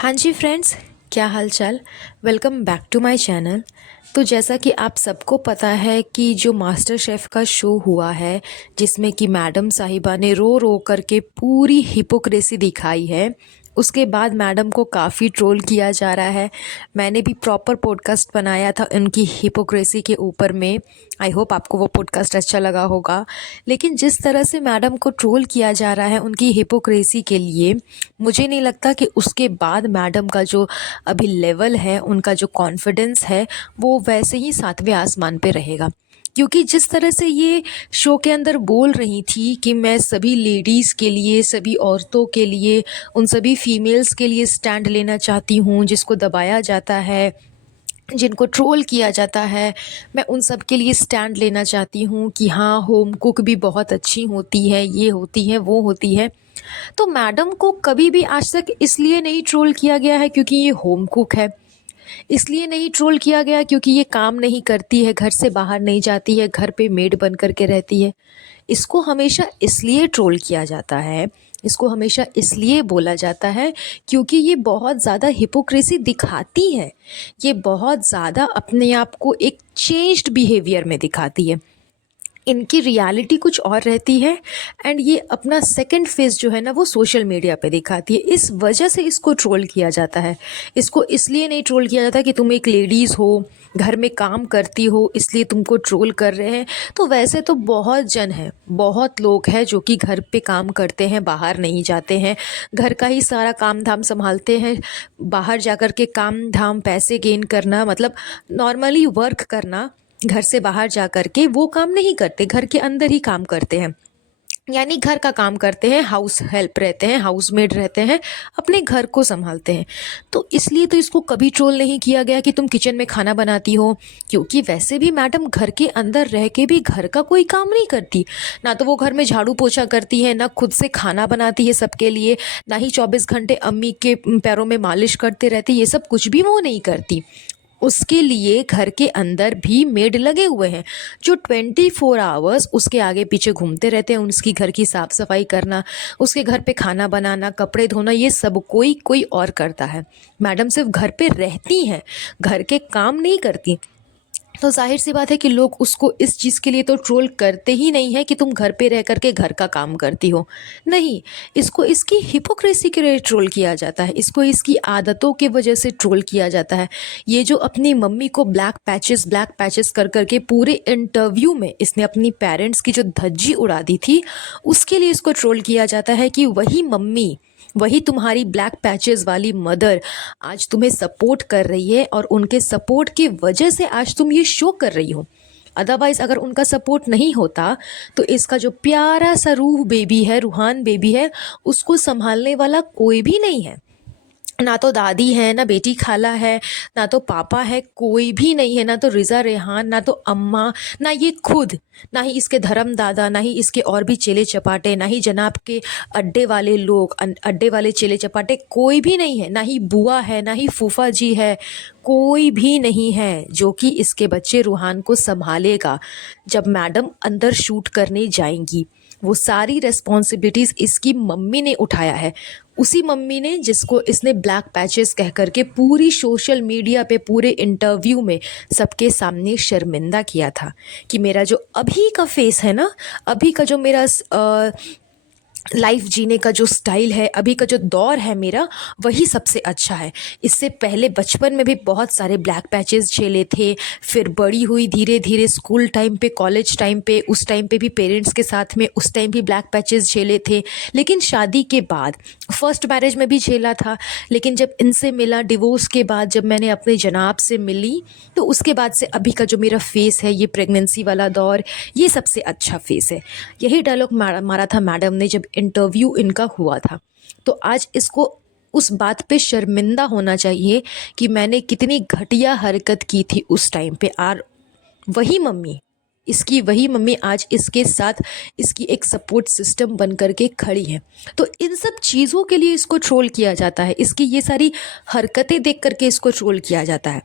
हाँ जी फ्रेंड्स, क्या हाल चाल। Welcome back to my channel. तो जैसा कि आप सबको पता है कि जो मास्टर शेफ़ का शो हुआ है, जिसमें कि मैडम साहिबा ने रो रो करके पूरी हिपोक्रेसी दिखाई है, उसके बाद मैडम को काफ़ी ट्रोल किया जा रहा है। मैंने भी प्रॉपर पॉडकास्ट बनाया था उनकी हिपोक्रेसी के ऊपर में। आई होप आपको वो पॉडकास्ट अच्छा लगा होगा। लेकिन जिस तरह से मैडम को ट्रोल किया जा रहा है उनकी हिपोक्रेसी के लिए, मुझे नहीं लगता कि उसके बाद मैडम का जो अभी लेवल है, उनका जो कॉन्फिडेंस है, वो वैसे ही सातवें आसमान पे रहेगा। क्योंकि जिस तरह से ये शो के अंदर बोल रही थी कि मैं सभी लेडीज़ के लिए, सभी औरतों के लिए, उन सभी फीमेल्स के लिए स्टैंड लेना चाहती हूँ जिसको दबाया जाता है, जिनको ट्रोल किया जाता है, मैं उन सब के लिए स्टैंड लेना चाहती हूँ कि हाँ, होम कुक भी बहुत अच्छी होती है, ये होती है, वो होती है। तो मैडम को कभी भी आज तक इसलिए नहीं ट्रोल किया गया है क्योंकि ये होम कुक है, इसलिए नहीं ट्रोल किया गया क्योंकि ये काम नहीं करती है, घर से बाहर नहीं जाती है, घर पे मेड बन कर के रहती है। इसको हमेशा इसलिए ट्रोल किया जाता है, इसको हमेशा इसलिए बोला जाता है क्योंकि ये बहुत ज़्यादा हिपोक्रेसी दिखाती है। ये बहुत ज़्यादा अपने आप को एक चेंज्ड बिहेवियर में दिखाती है। इनकी रियलिटी कुछ और रहती है एंड ये अपना सेकंड फेस जो है ना, वो सोशल मीडिया पे दिखाती है। इस वजह से इसको ट्रोल किया जाता है। इसको इसलिए नहीं ट्रोल किया जाता कि तुम एक लेडीज़ हो, घर में काम करती हो, इसलिए तुमको ट्रोल कर रहे हैं। तो वैसे तो बहुत जन हैं, बहुत लोग हैं जो कि घर पे काम करते हैं, बाहर नहीं जाते हैं, घर का ही सारा काम धाम संभालते हैं। बाहर जा कर के काम धाम पैसे गेन करना, मतलब नॉर्मली वर्क करना, घर से बाहर जा कर के वो काम नहीं करते, घर के अंदर ही काम करते हैं। यानी घर का काम करते हैं, हाउस हेल्प रहते हैं, हाउस मेड रहते हैं, अपने घर को संभालते हैं। तो इसलिए तो इसको कभी ट्रोल नहीं किया गया कि तुम किचन में खाना बनाती हो, क्योंकि वैसे भी मैडम घर के अंदर रह के भी घर का कोई काम नहीं करती। ना तो वो घर में झाड़ू पोछा करती है, ना खुद से खाना बनाती है सबके लिए, ना ही 24 घंटे अम्मी के पैरों में मालिश करते रहती, ये सब कुछ भी वो नहीं करती। उसके लिए घर के अंदर भी मेड लगे हुए हैं जो 24 आवर्स उसके आगे पीछे घूमते रहते हैं। उसकी घर की साफ़ सफाई करना, उसके घर पे खाना बनाना, कपड़े धोना, ये सब कोई कोई और करता है। मैडम सिर्फ घर पे रहती हैं, घर के काम नहीं करती। तो जाहिर सी बात है कि लोग उसको इस चीज़ के लिए तो ट्रोल करते ही नहीं है कि तुम घर पे रह करके घर का काम करती हो। नहीं, इसको इसकी हिपोक्रेसी के लिए ट्रोल किया जाता है, इसको इसकी आदतों की वजह से ट्रोल किया जाता है। ये जो अपनी मम्मी को ब्लैक पैचेस कर करके पूरे इंटरव्यू में इसने अपनी पेरेंट्स की जो धज्जी उड़ा दी थी, उसके लिए इसको ट्रोल किया जाता है कि वही मम्मी, वही तुम्हारी ब्लैक पैचेस वाली मदर आज तुम्हें सपोर्ट कर रही है और उनके सपोर्ट की वजह से आज तुम ये शो कर रही हो। अदरवाइज़ अगर उनका सपोर्ट नहीं होता तो इसका जो प्यारा सा रूह बेबी है, रूहान बेबी है, उसको संभालने वाला कोई भी नहीं है। ना तो दादी है, ना बेटी खाला है, ना तो पापा है, कोई भी नहीं है। ना तो रिज़ा रेहान, ना तो अम्मा, ना ये खुद, ना ही इसके धर्म दादा, ना ही इसके और भी चेले चपाटे, ना ही जनाब के अड्डे वाले लोग, अड्डे वाले चेले चपाटे, कोई भी नहीं है। ना ही बुआ है, ना ही फूफा जी है, कोई भी नहीं है जो कि इसके बच्चे रूहान को संभालेगा जब मैडम अंदर शूट करने जाएंगी। वो सारी रिस्पॉन्सिबिलिटीज़ इसकी मम्मी ने उठाया है, उसी मम्मी ने जिसको इसने ब्लैक पैचेस कह करके पूरी सोशल मीडिया पे, पूरे इंटरव्यू में सबके सामने शर्मिंदा किया था कि मेरा जो अभी का फेस है ना, अभी का जो मेरा लाइफ जीने का जो स्टाइल है, अभी का जो दौर है मेरा, वही सबसे अच्छा है। इससे पहले बचपन में भी बहुत सारे ब्लैक पैचेस झेले थे, फिर बड़ी हुई धीरे धीरे, स्कूल टाइम पे, कॉलेज टाइम पे, उस टाइम पे भी पेरेंट्स के साथ में, उस टाइम भी ब्लैक पैचेस झेले थे। लेकिन शादी के बाद, फर्स्ट मैरिज में भी झेला था, लेकिन जब इनसे मिला, डिवोर्स के बाद जब मैंने अपने जनाब से मिली, तो उसके बाद से अभी का जो मेरा फेस है, ये प्रेगनेंसी वाला दौर, ये सबसे अच्छा फेस है। यही डायलॉग मारा मारा था मैडम ने जब इंटरव्यू इनका हुआ था। तो आज इसको उस बात पे शर्मिंदा होना चाहिए कि मैंने कितनी घटिया हरकत की थी उस टाइम पे। और वही मम्मी, इसकी वही मम्मी आज इसके साथ इसकी एक सपोर्ट सिस्टम बन कर के खड़ी है। तो इन सब चीज़ों के लिए इसको ट्रोल किया जाता है, इसकी ये सारी हरकतें देख करके इसको ट्रोल किया जाता है।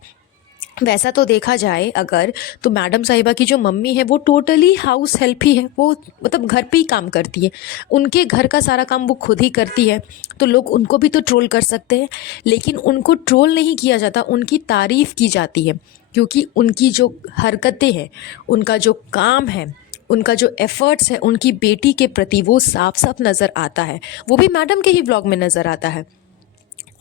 वैसा तो देखा जाए अगर, तो मैडम साहिबा की जो मम्मी है वो टोटली हाउस हेल्प ही है, वो मतलब घर पे ही काम करती है, उनके घर का सारा काम वो खुद ही करती है। तो लोग उनको भी तो ट्रोल कर सकते हैं, लेकिन उनको ट्रोल नहीं किया जाता, उनकी तारीफ़ की जाती है, क्योंकि उनकी जो हरकतें हैं, उनका जो काम है, उनका जो एफ़र्ट्स है उनकी बेटी के प्रति, वो साफ साफ नज़र आता है। वो भी मैडम के ही व्लॉग में नज़र आता है,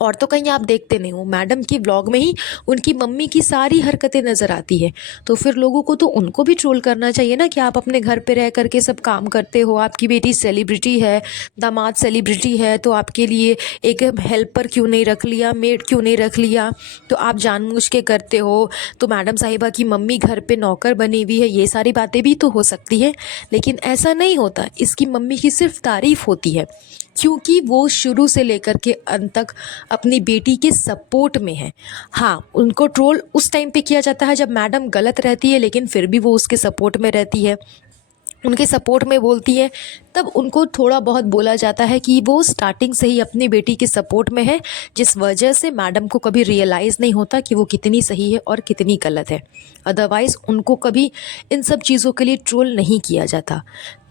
और तो कहीं आप देखते नहीं हो, मैडम की व्लॉग में ही उनकी मम्मी की सारी हरकतें नज़र आती है। तो फिर लोगों को तो उनको भी ट्रोल करना चाहिए ना, कि आप अपने घर पे रह करके सब काम करते हो, आपकी बेटी सेलिब्रिटी है, दामाद सेलिब्रिटी है, तो आपके लिए एक हेल्पर क्यों नहीं रख लिया, मेड क्यों नहीं रख लिया, तो आप जानबूझ के करते हो। तो मैडम साहिबा की मम्मी घर पे नौकर बनी हुई है, ये सारी बातें भी तो हो सकती है, लेकिन ऐसा नहीं होता। इसकी मम्मी की सिर्फ तारीफ़ होती है, क्योंकि वो शुरू से लेकर के अंत तक अपनी बेटी के सपोर्ट में है। हाँ, उनको ट्रोल उस टाइम पे किया जाता है जब मैडम गलत रहती है, लेकिन फिर भी वो उसके सपोर्ट में रहती है, उनके सपोर्ट में बोलती है। तब उनको थोड़ा बहुत बोला जाता है कि वो स्टार्टिंग से ही अपनी बेटी के सपोर्ट में है, जिस वजह से मैडम को कभी रियलाइज़ नहीं होता कि वो कितनी सही है और कितनी गलत है। अदरवाइज़ उनको कभी इन सब चीज़ों के लिए ट्रोल नहीं किया जाता।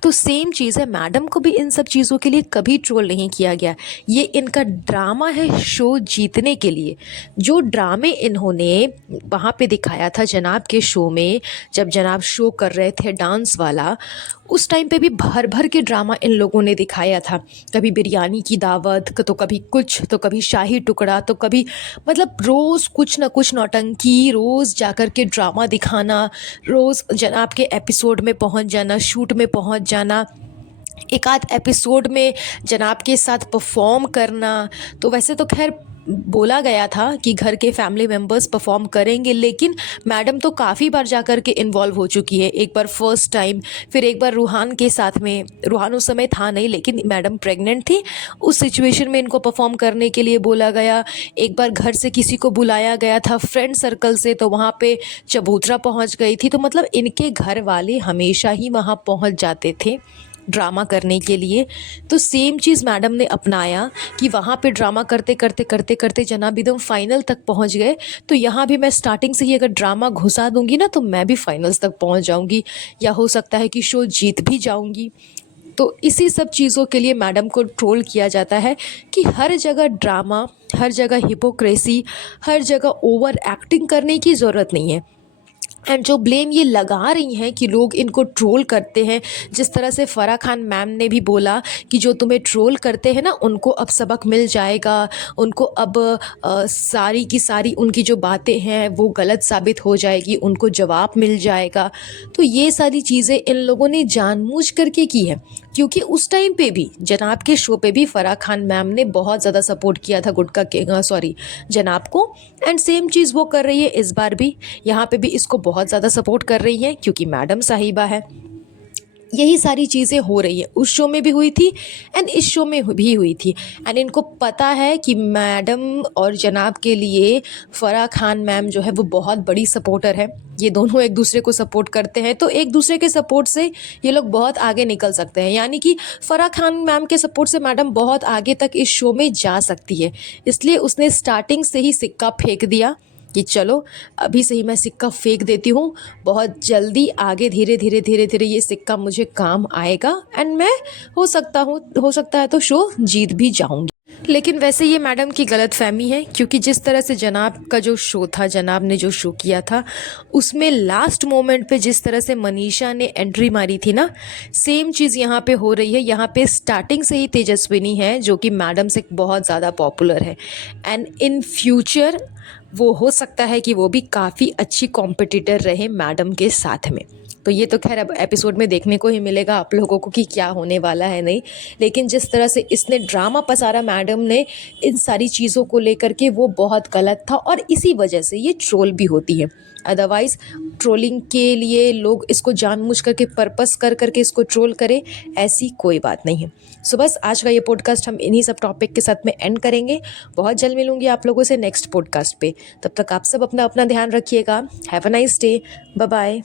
तो सेम चीज़ है, मैडम को भी इन सब चीज़ों के लिए कभी ट्रोल नहीं किया गया। ये इनका ड्रामा है शो जीतने के लिए। जो ड्रामे इन्होंने वहाँ पे दिखाया था जनाब के शो में, जब जनाब शो कर रहे थे डांस वाला, उस टाइम पे भी भर भर के ड्रामा इन लोगों ने दिखाया था। कभी बिरयानी की दावत, तो कभी कुछ, तो कभी शाही टुकड़ा, तो कभी मतलब रोज़ कुछ ना कुछ नौटंकी, रोज़ जाकर के ड्रामा दिखाना, रोज़ जनाब के एपिसोड में पहुंच जाना, शूट में पहुंच जाना, एक आध एपिसोड में जनाब के साथ परफॉर्म करना। तो वैसे तो खैर बोला गया था कि घर के फैमिली मेम्बर्स परफॉर्म करेंगे, लेकिन मैडम तो काफ़ी बार जा कर के इन्वॉल्व हो चुकी है। एक बार फर्स्ट टाइम, फिर एक बार रूहान के साथ में, रूहान उस समय था नहीं, लेकिन मैडम प्रेग्नेंट थी, उस सिचुएशन में इनको परफॉर्म करने के लिए बोला गया। एक बार घर से किसी को बुलाया गया था फ्रेंड सर्कल से, तो वहाँ पे चबूतरा पहुँच गई थी। तो मतलब इनके घर वाले हमेशा ही वहाँ पहुँच जाते थे ड्रामा करने के लिए। तो सेम चीज़ मैडम ने अपनाया कि वहाँ पे ड्रामा करते करते करते करते जनाब एकदम फाइनल तक पहुँच गए। तो यहाँ भी मैं स्टार्टिंग से ही अगर ड्रामा घुसा दूँगी ना, तो मैं भी फाइनल्स तक पहुँच जाऊँगी, या हो सकता है कि शो जीत भी जाऊँगी। तो इसी सब चीज़ों के लिए मैडम को ट्रोल किया जाता है कि हर जगह ड्रामा, हर जगह हिपोक्रेसी, हर जगह ओवर एक्टिंग करने की ज़रूरत नहीं है। एंड जो ब्लेम ये लगा रही हैं कि लोग इनको ट्रोल करते हैं, जिस तरह से फ़राह खान मैम ने भी बोला कि जो तुम्हें ट्रोल करते हैं ना, उनको अब सबक मिल जाएगा, उनको अब सारी की सारी उनकी जो बातें हैं वो गलत साबित हो जाएगी, उनको जवाब मिल जाएगा। तो ये सारी चीज़ें इन लोगों ने जानबूझ करके की है, क्योंकि उस टाइम पे भी जनाब के शो पे भी फ़राह खान मैम ने बहुत ज़्यादा सपोर्ट किया था गुटका के सॉरी जनाब को। एंड सेम चीज़ वो कर रही है इस बार भी, यहाँ पे भी इसको बहुत ज़्यादा सपोर्ट कर रही हैं, क्योंकि मैडम साहिबा है। यही सारी चीज़ें हो रही है, उस शो में भी हुई थी एंड इस शो में भी हुई थी। एंड इनको पता है कि मैडम और जनाब के लिए फ़राह खान मैम जो है वो बहुत बड़ी सपोर्टर है। ये दोनों एक दूसरे को सपोर्ट करते हैं, तो एक दूसरे के सपोर्ट से ये लोग बहुत आगे निकल सकते हैं। यानी कि फ़राह खान मैम के सपोर्ट से मैडम बहुत आगे तक इस शो में जा सकती है। इसलिए उसने स्टार्टिंग से ही सिक्का फेंक दिया कि चलो अभी से ही मैं सिक्का फेंक देती हूँ, बहुत जल्दी आगे धीरे धीरे धीरे धीरे ये सिक्का मुझे काम आएगा, एंड मैं हो सकता है तो शो जीत भी जाऊँगी। लेकिन वैसे ये मैडम की गलतफहमी है, क्योंकि जिस तरह से जनाब का जो शो था, जनाब ने जो शो किया था, उसमें लास्ट मोमेंट पे जिस तरह से मनीषा ने एंट्री मारी थी ना, सेम चीज़ यहाँ पे हो रही है। यहाँ पे स्टार्टिंग से ही तेजस्विनी है जो कि मैडम से बहुत ज़्यादा पॉपुलर है, एंड इन फ्यूचर वो हो सकता है कि वो भी काफ़ी अच्छी कॉम्पिटिटर रहे मैडम के साथ में। तो ये तो खैर अब एपिसोड में देखने को ही मिलेगा आप लोगों को कि क्या होने वाला है नहीं। लेकिन जिस तरह से इसने ड्रामा पसारा मैडम ने इन सारी चीज़ों को लेकर के, वो बहुत गलत था, और इसी वजह से ये ट्रोल भी होती है। अदरवाइज़ ट्रोलिंग के लिए लोग इसको जानबूझ करके पर्पस कर करके इसको ट्रोल करें, ऐसी कोई बात नहीं है। सो बस आज का ये पॉडकास्ट हम इन्हीं सब टॉपिक के साथ में एंड करेंगे। बहुत जल्द मिलूंगी आप लोगों से नेक्स्ट पॉडकास्ट पे। तब तक आप सब अपना अपना ध्यान रखिएगा। Have a nice day. Bye bye.